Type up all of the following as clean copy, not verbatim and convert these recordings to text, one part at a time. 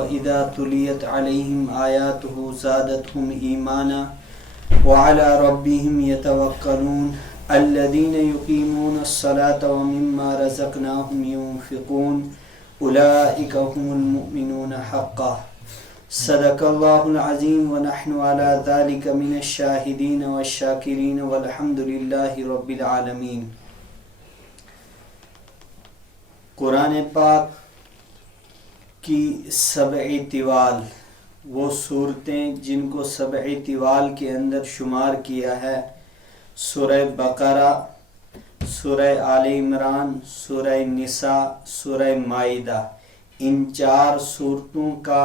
وَإِذَا تُلِيَتْ عَلَيْهِمْ آيَاتُهُ زَادَتْهُمْ إِيمَانًا وَعَلَى رَبِّهِمْ يَتَوَكَّلُونَ الَّذِينَ يُقِيمُونَ الصَّلَاةَ وَمِمَّا رَزَقْنَاهُمْ يُنْفِقُونَ أُولَئِكَ هُمُ الْمُؤْمِنُونَ حَقًّا صدق اللہ العظیم ونحن علی ذلک من الشاہدین والشاکرین والحمد للہ رب العالمین۔ قرآن پاک کی سبع طوال، وہ صورتیں جن کو سبع طوال کے اندر شمار کیا ہے، سورہ بقرہ، سورہ آل عمران، سورہ نساء، سورہ مائدہ، ان چار صورتوں کا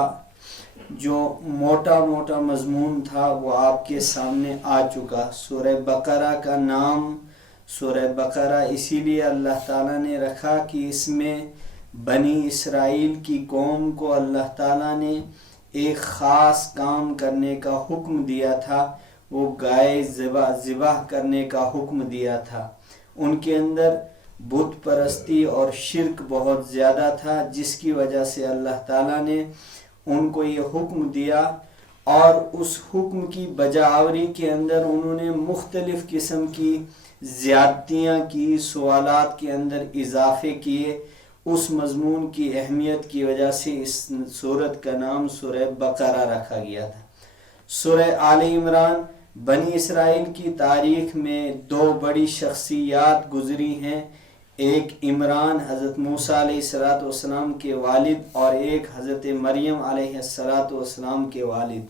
جو موٹا موٹا مضمون تھا وہ آپ کے سامنے آ چکا۔ سورہ بقرہ کا نام سورہ بقرہ اسی لیے اللہ تعالیٰ نے رکھا کہ اس میں بنی اسرائیل کی قوم کو اللہ تعالیٰ نے ایک خاص کام کرنے کا حکم دیا تھا، وہ گائے ذبح کرنے کا حکم دیا تھا۔ ان کے اندر بت پرستی اور شرک بہت زیادہ تھا، جس کی وجہ سے اللہ تعالیٰ نے ان کو یہ حکم دیا، اور اس حکم کی بجاوری کے اندر انہوں نے مختلف قسم کی زیادتیاں کی، سوالات کے اندر اضافے کیے۔ اس مضمون کی اہمیت کی وجہ سے اس سورت کا نام سورہ بقرہ رکھا گیا تھا۔ سورہ آل عمران بنی اسرائیل کی تاریخ میں دو بڑی شخصیات گزری ہیں، ایک عمران حضرت موسیٰ علیہ السلام کے والد اور ایک حضرت مریم علیہ السلام کے والد۔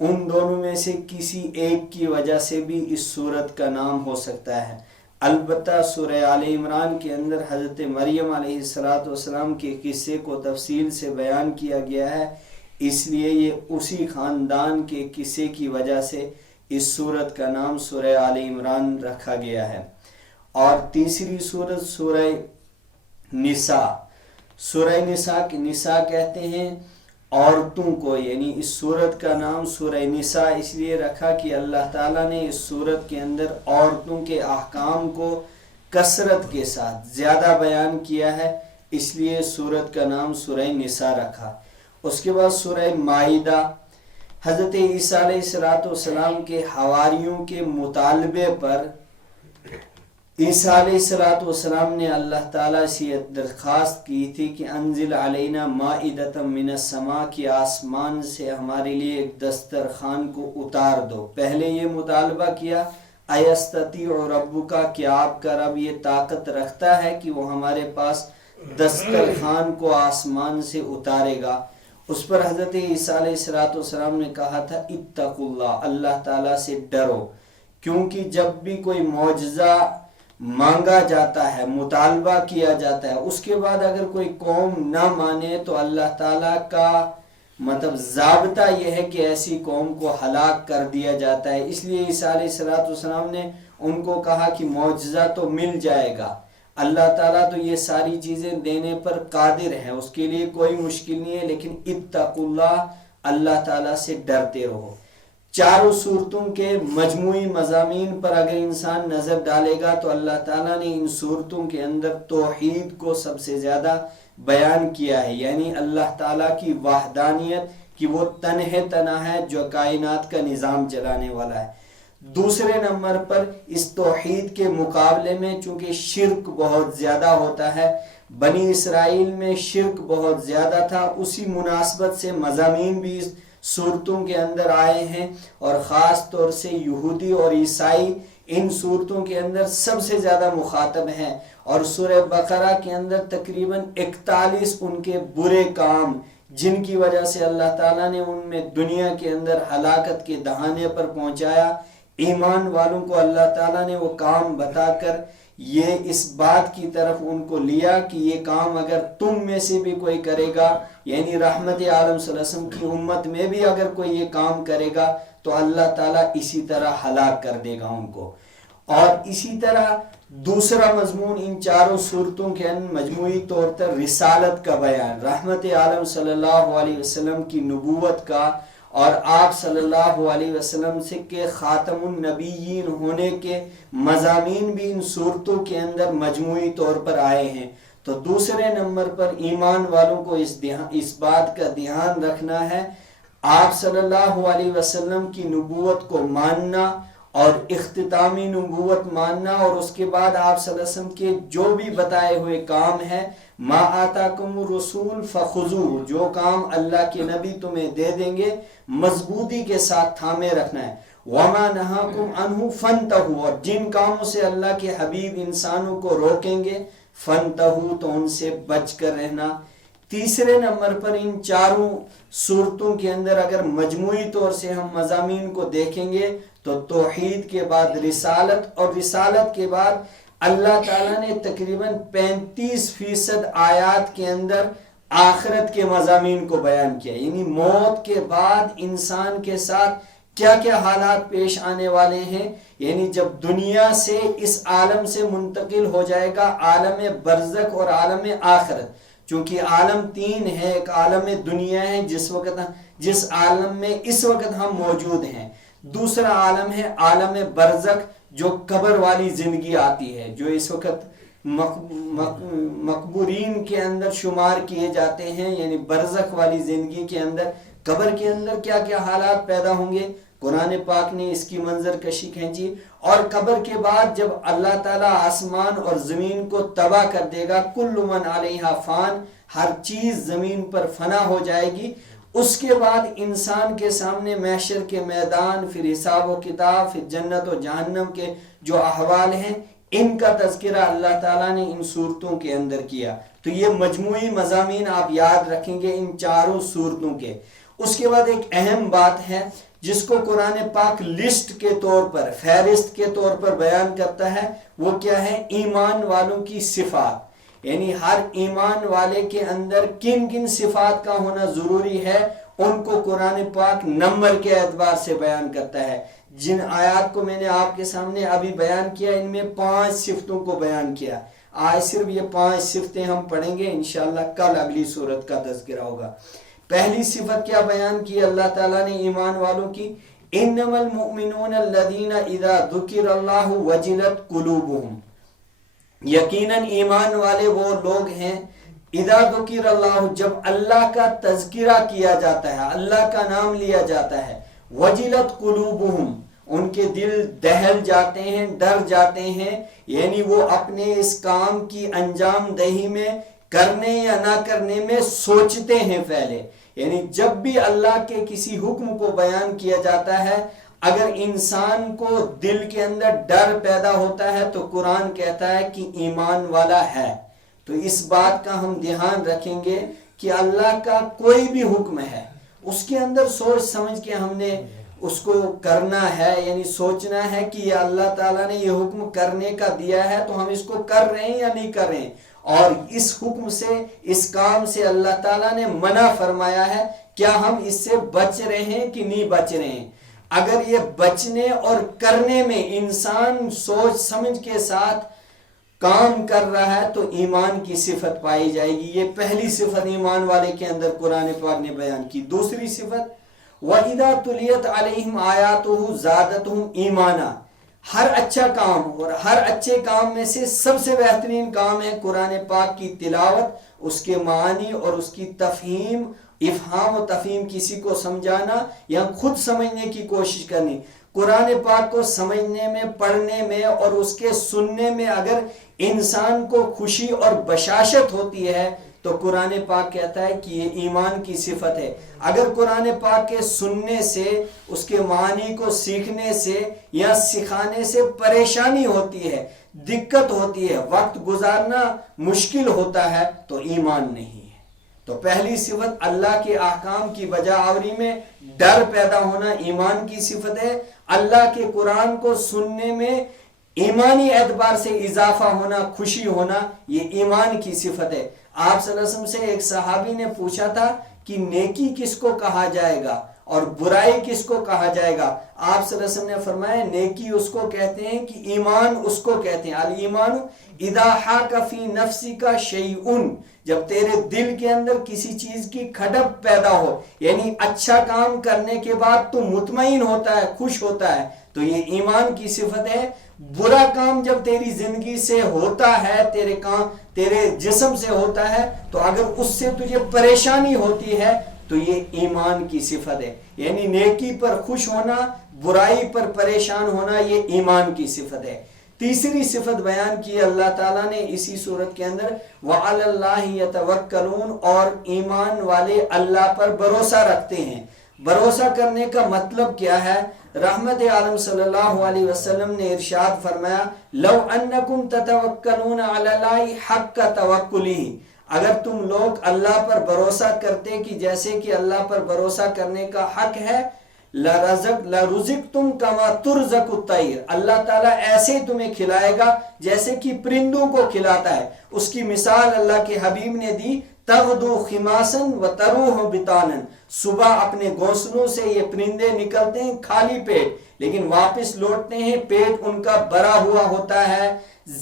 ان دونوں میں سے کسی ایک کی وجہ سے بھی اس سورت کا نام ہو سکتا ہے۔ البتہ سورہ آل عمران کے اندر حضرت مریم علیہ السلام کے قصے کو تفصیل سے بیان کیا گیا ہے، اس لیے یہ اسی خاندان کے قصے کی وجہ سے اس سورت کا نام سورہ آل عمران رکھا گیا ہے۔ اور تیسری سورت سورہ نساء۔ سورہ نساء کہتے ہیں عورتوں کو، یعنی اس سورت کا نام سورہ نساء اس لیے رکھا کہ اللہ تعالیٰ نے اس سورت کے اندر عورتوں کے احکام کو کثرت کے ساتھ زیادہ بیان کیا ہے، اس لیے سورت کا نام سورہ نساء رکھا۔ اس کے بعد سورہ مائدہ، حضرت عیسیٰ علیہ السلام کے حواریوں کے مطالبے پر عیسیٰ علیہ السلام نے اللہ تعالیٰ سے درخواست کی تھی کہ انزل علینا مائدۃ من السماء، کی آسمان سے ہمارے لیے ایک دسترخوان کو اتار دو۔ پہلے یہ مطالبہ کیا ایستطیع ربک، کہ آپ کا رب یہ طاقت رکھتا ہے کہ وہ ہمارے پاس دسترخوان کو آسمان سے اتارے گا۔ اس پر حضرت عیسیٰ علیہ السلام نے کہا تھا اتقوا اللہ، اللہ تعالیٰ سے ڈرو، کیونکہ جب بھی کوئی معجزہ مانگا جاتا ہے، مطالبہ کیا جاتا ہے، اس کے بعد اگر کوئی قوم نہ مانے تو اللہ تعالیٰ کا ضابطہ یہ ہے کہ ایسی قوم کو ہلاک کر دیا جاتا ہے۔ اس لیے عیسیٰ علیہ السلام نے ان کو کہا کہ معجزہ تو مل جائے گا، اللہ تعالیٰ تو یہ ساری چیزیں دینے پر قادر ہے، اس کے لیے کوئی مشکل نہیں ہے، لیکن اتقوا اللہ، اللہ تعالیٰ سے ڈرتے رہو۔ چاروں صورتوں کے مجموعی مضامین پر اگر انسان نظر ڈالے گا تو اللہ تعالیٰ نے ان صورتوں کے اندر توحید کو سب سے زیادہ بیان کیا ہے، یعنی اللہ تعالیٰ کی وحدانیت، کہ وہ تنہا ہے جو کائنات کا نظام چلانے والا ہے۔ دوسرے نمبر پر اس توحید کے مقابلے میں چونکہ شرک بہت زیادہ ہوتا ہے، بنی اسرائیل میں شرک بہت زیادہ تھا، اسی مناسبت سے مضامین بھی اس صورتوں کے اندر آئے ہیں، اور خاص طور سے یہودی اور عیسائی ان صورتوں کے اندر سب سے زیادہ مخاطب ہیں، اور سورہ بقرہ کے اندر تقریباً 41 ان کے برے کام، جن کی وجہ سے اللہ تعالیٰ نے ان میں دنیا کے اندر ہلاکت کے دہانے پر پہنچایا۔ ایمان والوں کو اللہ تعالیٰ نے وہ کام بتا کر یہ اس بات کی طرف ان کو لیا کہ یہ کام اگر تم میں سے بھی کوئی کرے گا، یعنی رحمت عالم صلی اللہ علیہ وسلم کی امت میں بھی اگر کوئی یہ کام کرے گا تو اللہ تعالیٰ اسی طرح ہلاک کر دے گا ان کو۔ اور اسی طرح دوسرا مضمون ان چاروں صورتوں کے اندر مجموعی طور پر رسالت کا بیان، رحمت عالم صلی اللہ علیہ وسلم کی نبوت کا، اور آپ صلی اللہ علیہ وسلم سے کے خاتم النبیین ہونے کے مضامین بھی ان صورتوں کے اندر مجموعی طور پر آئے ہیں۔ تو دوسرے نمبر پر ایمان والوں کو اس بات کا دھیان رکھنا ہے، آپ صلی اللہ علیہ وسلم کی نبوت کو ماننا اور اختتامی نبوت ماننا، اور اس کے بعد آپ صلی اللہ علیہ وسلم کے جو بھی بتائے ہوئے کام ہیں، ما آتاکم الرسول فخذوہ، جو کام اللہ کے نبی تمہیں دے دیں گے مضبوطی کے ساتھ تھامے رکھنا ہے، وما نہاکم عنہ فانتہوا، اور جن کاموں سے اللہ کے حبیب انسانوں کو روکیں گے فانتہوا، تو ان سے بچ کر رہنا۔ تیسرے نمبر پر ان چاروں صورتوں کے اندر اگر مجموعی طور سے ہم مضامین کو دیکھیں گے تو توحید کے بعد رسالت، اور رسالت کے بعد اللہ تعالیٰ نے تقریباً 35% آیات کے اندر آخرت کے مضامین کو بیان کیا، یعنی موت کے بعد انسان کے ساتھ کیا کیا حالات پیش آنے والے ہیں، یعنی جب دنیا سے اس عالم سے منتقل ہو جائے گا عالم برزخ اور عالم آخرت، چونکہ عالم 3 ہے، ایک عالم دنیا ہے جس عالم میں اس وقت ہم موجود ہیں، دوسرا عالم ہے عالم برزخ جو قبر والی زندگی آتی ہے، جو اس وقت مقبورین کے اندر شمار کیے جاتے ہیں، یعنی برزخ والی زندگی کے اندر قبر کے اندر کیا کیا حالات پیدا ہوں گے، قرآن پاک نے اس کی منظر کشی کھینچی۔ اور قبر کے بعد جب اللہ تعالیٰ آسمان اور زمین کو تباہ کر دے گا، کل من علیہا فان، ہر چیز زمین پر فنا ہو جائے گی، اس کے بعد انسان کے سامنے محشر کے میدان، پھر حساب و کتاب، پھر جنت و جہنم کے جو احوال ہیں، ان کا تذکرہ اللہ تعالیٰ نے ان صورتوں کے اندر کیا۔ تو یہ مجموعی مضامین آپ یاد رکھیں گے ان چاروں صورتوں کے۔ اس کے بعد ایک اہم بات ہے جس کو قرآن پاک لسٹ کے طور پر، فہرست کے طور پر بیان کرتا ہے، وہ کیا ہے؟ ایمان والوں کی صفات، یعنی ہر ایمان والے کے اندر کن کن صفات کا ہونا ضروری ہے، ان کو قرآن پاک نمبر کے اعتبار سے بیان کرتا ہے۔ جن آیات کو میں نے آپ کے سامنے ابھی بیان کیا، ان میں 5 صفتوں کو بیان کیا، آج صرف یہ 5 صفتیں ہم پڑھیں گے، انشاءاللہ کل اگلی صورت کا تذکرہ ہوگا۔ پہلی صفت کیا بیان کی اللہ تعالیٰ نے ایمان والوں کی؟ انما المؤمنون الذین اذا ذکر اللہ وجلت قلوبہم، یقیناً ایمان والے وہ لوگ ہیں اذا ذکر اللہ، جب اللہ کا تذکرہ کیا جاتا ہے، اللہ کا نام لیا جاتا ہے، وجلت قلوبہم، ان کے دل دہل جاتے ہیں، ڈر جاتے ہیں، یعنی وہ اپنے اس کام کی انجام دہی میں کرنے یا نہ کرنے میں سوچتے ہیں پہلے، یعنی جب بھی اللہ کے کسی حکم کو بیان کیا جاتا ہے، اگر انسان کو دل کے اندر ڈر پیدا ہوتا ہے تو قرآن کہتا ہے کہ ایمان والا ہے۔ تو اس بات کا ہم دھیان رکھیں گے کہ اللہ کا کوئی بھی حکم ہے، اس کے اندر سوچ سمجھ کے ہم نے اس کو کرنا ہے، یعنی سوچنا ہے کہ یہ اللہ تعالیٰ نے یہ حکم کرنے کا دیا ہے تو ہم اس کو کر رہے ہیں یا نہیں کر رہے ہیں، اور اس حکم سے، اس کام سے اللہ تعالیٰ نے منع فرمایا ہے، کیا ہم اس سے بچ رہے ہیں کہ نہیں بچ رہے ہیں۔ اگر یہ بچنے اور کرنے میں انسان سوچ سمجھ کے ساتھ کام کر رہا ہے تو ایمان کی صفت پائی جائے گی۔ یہ پہلی صفت ایمان والے کے اندر قرآن پاک نے بیان کی۔ دوسری صفت وَإِذَا تُلِيَتْ عَلَيْهِمْ آيَاتُهُ زَادَتْهُمْ ایمانا، ہر اچھا کام اور ہر اچھے کام میں سے سب سے بہترین کام ہے قرآن پاک کی تلاوت، اس کے معانی اور اس کی تفہیم، افہام و تفہیم، کسی کو سمجھانا یا خود سمجھنے کی کوشش کرنی۔ قرآن پاک کو سمجھنے میں، پڑھنے میں اور اس کے سننے میں اگر انسان کو خوشی اور بشاشت ہوتی ہے تو قرآن پاک کہتا ہے کہ یہ ایمان کی صفت ہے۔ اگر قرآن پاک کے سننے سے، اس کے معنی کو سیکھنے سے یا سکھانے سے پریشانی ہوتی ہے، دقت ہوتی ہے، وقت گزارنا مشکل ہوتا ہے تو ایمان نہیں ہے۔ تو پہلی صفت اللہ کے احکام کی بجا آوری میں ڈر پیدا ہونا ایمان کی صفت ہے۔ اللہ کے قرآن کو سننے میں ایمانی اعتبار سے اضافہ ہونا، خوشی ہونا، یہ ایمان کی صفت ہے۔ آپ صلی اللہ علیہ وسلم سے ایک صحابی نے پوچھا تھا کہ نیکی کس کو کہا جائے گا اور برائی کس کو کہا جائے گا؟ آپ صلی اللہ علیہ وسلم نے فرمایا نیکی اس کو کہتے ہیں کہ ایمان اس کو کہتے ہیں، الایمان اذا حاک فی نفسک شیء، جب تیرے دل کے اندر کسی چیز کی کھٹک پیدا ہو، یعنی اچھا کام کرنے کے بعد تو مطمئن ہوتا ہے، خوش ہوتا ہے، تو یہ ایمان کی صفت ہے۔ برا کام جب تیری زندگی سے ہوتا ہے، تیرے جسم سے ہوتا ہے، تو اگر اس سے تجھے پریشانی ہوتی ہے تو یہ ایمان کی صفت ہے. یعنی نیکی پر خوش ہونا، برائی پر پریشان ہونا، یہ ایمان کی صفت ہے. تیسری صفت بیان کی اللہ تعالیٰ نے اسی صورت کے اندر، وَعَلَى اللَّهِ يَتَوَكَّلُونَ، اور ایمان والے اللہ پر بھروسہ رکھتے ہیں. بھروسہ کرنے کا مطلب کیا ہے؟ رحمت عالم صلی اللہ علیہ وسلم نے ارشاد فرمایا، لو انکم تتوکلون علی اللہ حق توکلہ، اگر تم لوگ اللہ پر بھروسہ کرتے کہ جیسے کہ اللہ پر بھروسہ کرنے کا حق ہے، لَرُزِقْتُمْ كَمَا تُرْزَقُ الطَّيْرُ، اللہ تعالیٰ ایسے تمہیں کھلائے گا جیسے کہ پرندوں کو کھلاتا ہے. اس کی مثال اللہ کے حبیب نے دی، تغدو خماسن و تروح بطانن، صبح اپنے گھونسلوں سے یہ پرندے نکلتے ہیں خالی پیٹ، لیکن واپس لوٹتے ہیں پیٹ ان کا بھرا ہوا ہوتا ہے،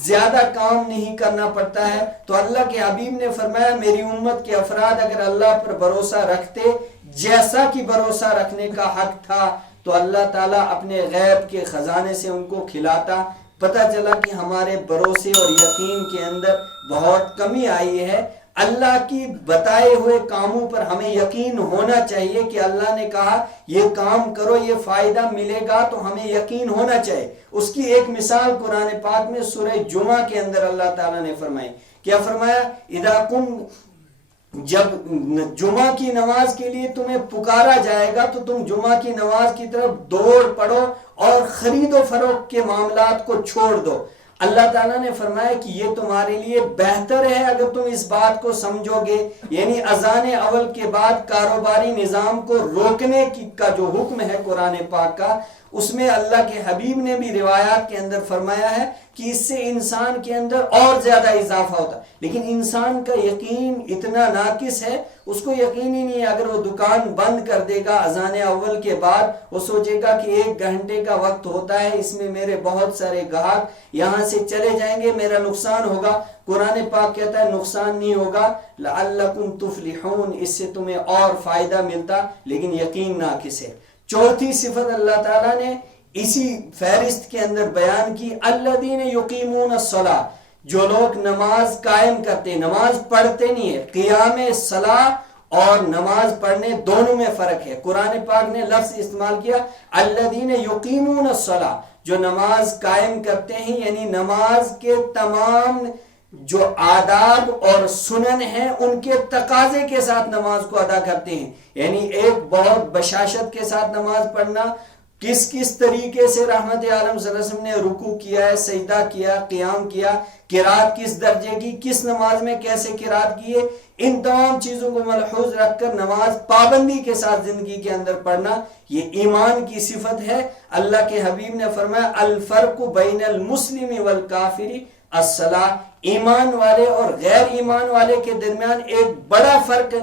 زیادہ کام نہیں کرنا پڑتا ہے. تو اللہ کے حبیب نے فرمایا میری امت کے افراد اگر اللہ پر بھروسہ رکھتے جیسا کہ بھروسہ رکھنے کا حق تھا، تو اللہ تعالیٰ اپنے غیب کے خزانے سے ان کو کھلاتا. پتہ چلا کہ ہمارے بھروسے اور یقین کے اندر بہت کمی آئی ہے. اللہ کی بتائے ہوئے کاموں پر ہمیں یقین ہونا چاہیے کہ اللہ نے کہا یہ کام کرو یہ فائدہ ملے گا، تو ہمیں یقین ہونا چاہیے. اس کی ایک مثال قرآن پاک میں سورہ جمعہ کے اندر اللہ تعالیٰ نے فرمائی. کیا فرمایا؟ اذا کن، جب جمعہ کی نماز کے لیے تمہیں پکارا جائے گا تو تم جمعہ کی نماز کی طرف دوڑ پڑو اور خرید و فروخت کے معاملات کو چھوڑ دو. اللہ تعالیٰ نے فرمایا کہ یہ تمہارے لیے بہتر ہے اگر تم اس بات کو سمجھو گے. یعنی اذان اول کے بعد کاروباری نظام کو روکنے کا جو حکم ہے قرآن پاک کا، اس میں اللہ کے حبیب نے بھی روایات کے اندر فرمایا ہے کہ اس سے انسان کے اندر اور زیادہ اضافہ ہوتا. لیکن انسان کا یقین اتنا ناقص ہے، اس کو یقین ہی نہیں ہے. اگر وہ دکان بند کر دے گا اذان اول کے بعد، وہ سوچے گا کہ 1 گھنٹے کا وقت ہوتا ہے، اس میں میرے بہت سارے گاہک یہاں سے چلے جائیں گے، میرا نقصان ہوگا. قرآن پاک کہتا ہے نقصان نہیں ہوگا، لعلکم تفلحون، اس سے تمہیں اور فائدہ ملتا، لیکن یقین ناقص ہے. چوتھی صفت اللہ تعالیٰ نے اسی فہرست کے اندر بیان کی، الذین یقیمون الصلاۃ، جو لوگ نماز قائم کرتے، نماز پڑھتے نہیں ہے. قیام صلاح اور نماز پڑھنے دونوں میں فرق ہے. قرآن پاک نے لفظ استعمال کیا الذین یقیمون الصلاۃ، جو نماز قائم کرتے ہیں، یعنی نماز کے تمام جو آداب اور سنن ہیں ان کے تقاضے کے ساتھ نماز کو ادا کرتے ہیں. یعنی ایک بہت بشاشت کے ساتھ نماز پڑھنا، کس طریقے سے رحمت عالم صلی اللہ علیہ وسلم نے رکوع کیا ہے، سجدہ کیا، قیام کیا، قرات کس درجے کی، کس نماز میں کیسے قرات کیے، ان تمام چیزوں کو ملحوظ رکھ کر نماز پابندی کے ساتھ زندگی کے اندر پڑھنا، یہ ایمان کی صفت ہے. اللہ کے حبیب نے فرمایا الفرق بین المسلم والکافر الصلاۃ، ایمان والے اور غیر ایمان والے کے درمیان ایک بڑا فرق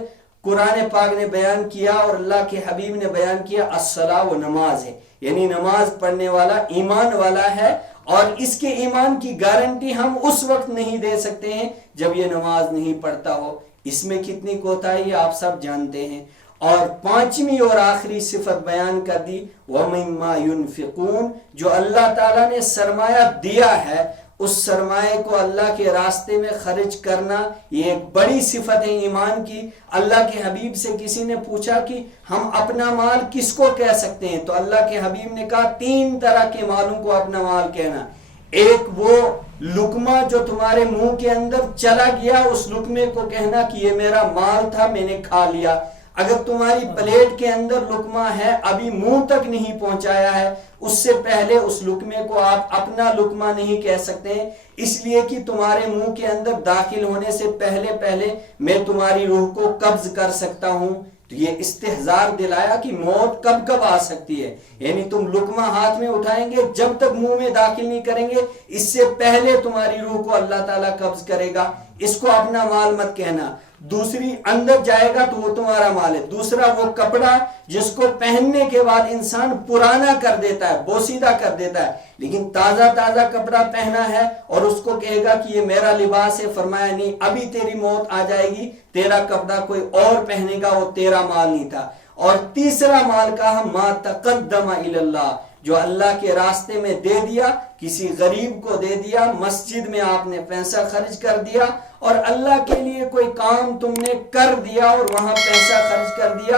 قرآن پاک نے بیان کیا اور اللہ کے حبیب نے بیان کیا، الصلاۃ، وہ نماز ہے. یعنی نماز پڑھنے والا ایمان والا ہے، اور اس کے ایمان کی گارنٹی ہم اس وقت نہیں دے سکتے ہیں جب یہ نماز نہیں پڑھتا ہو. اس میں کتنی کوتاہی آپ سب جانتے ہیں. اور پانچویں اور آخری صفت بیان کر دی، وَمِمَّا يُنْفِقُونَ، جو اللہ تعالیٰ نے سرمایہ دیا ہے اس سرمایہ کو اللہ کے راستے میں خرچ کرنا، یہ ایک بڑی صفت ہے ایمان کی. اللہ کے حبیب سے کسی نے پوچھا کہ ہم اپنا مال کس کو کہہ سکتے ہیں، تو اللہ کے حبیب نے کہا 3 طرح کے مالوں کو اپنا مال کہنا. ایک وہ لقمہ جو تمہارے منہ کے اندر چلا گیا، اس لقمے کو کہنا کہ یہ میرا مال تھا، میں نے کھا لیا. اگر تمہاری پلیٹ کے اندر لقمہ ہے، ابھی منہ تک نہیں پہنچایا ہے، اس سے پہلے اس لقمے کو آپ اپنا لقمہ نہیں کہہ سکتے ہیں، اس لیے کہ تمہارے منہ کے اندر داخل ہونے سے پہلے میں تمہاری روح کو قبض کر سکتا ہوں. تو یہ استحضار دلایا کہ موت کب آ سکتی ہے. یعنی تم لقمہ ہاتھ میں اٹھائیں گے، جب تک منہ میں داخل نہیں کریں گے اس سے پہلے تمہاری روح کو اللہ تعالیٰ قبض کرے گا. اس کو اپنا مال مت کہنا. دوسری، اندر جائے گا تو وہ تمہارا مال ہے. دوسرا، وہ کپڑا جس کو پہننے کے بعد انسان پرانا کر دیتا ہے، بوسیدہ کر دیتا ہے، لیکن تازہ کپڑا پہنا ہے اور اس کو کہے گا کہ یہ میرا لباس ہے، فرمایا نہیں، ابھی تیری موت آ جائے گی، تیرا کپڑا کوئی اور پہنے گا، وہ تیرا مال نہیں تھا. اور تیسرا مال کہا ما تقدم الی اللہ، جو اللہ کے راستے میں دے دیا، کسی غریب کو دے دیا، مسجد میں آپ نے پیسہ خرچ کر دیا اور اللہ کے لیے کوئی کام تم نے کر دیا اور وہاں پیسہ خرچ کر دیا،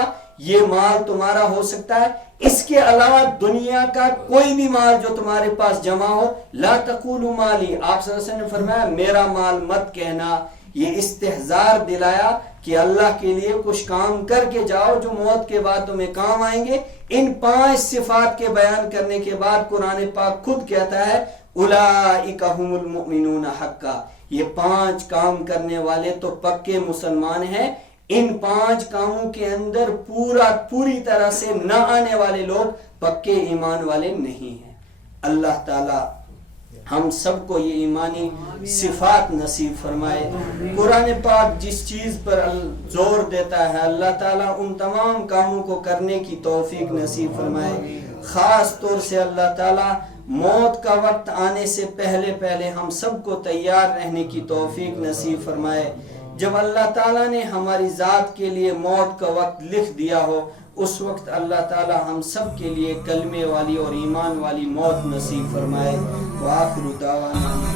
یہ مال تمہارا ہو سکتا ہے۔ اس کے علاوہ دنیا کا کوئی بھی مال جو تمہارے پاس جمع ہو، لا تقولوا مالی، آپ صلی اللہ علیہ وسلم نے فرمایا میرا مال مت کہنا۔ یہ استحضار دلایا کہ اللہ کے لیے کچھ کام کر کے جاؤ جو موت کے بعد تمہیں کام آئیں گے۔ ان 5 صفات کے بیان کرنے کے بعد قرآن پاک خود کہتا ہے اولئک هم المؤمنون حقا، یہ 5 کام کرنے والے تو پکے مسلمان ہیں۔ ان 5 کاموں کے اندر پوری طرح سے نہ آنے والے لوگ پکے ایمان والے نہیں ہیں۔ اللہ تعالی ہم سب کو یہ ایمانی صفات نصیب فرمائے۔ قرآن پاک جس چیز پر زور دیتا ہے اللہ تعالیٰ ان تمام کاموں کو کرنے کی توفیق نصیب فرمائے۔ خاص طور سے اللہ تعالیٰ موت کا وقت آنے سے پہلے ہم سب کو تیار رہنے کی توفیق نصیب فرمائے۔ جب اللہ تعالیٰ نے ہماری ذات کے لیے موت کا وقت لکھ دیا ہو، اس وقت اللہ تعالیٰ ہم سب کے لیے کلمے والی اور ایمان والی موت نصیب فرمائے۔ وآخر دعوانا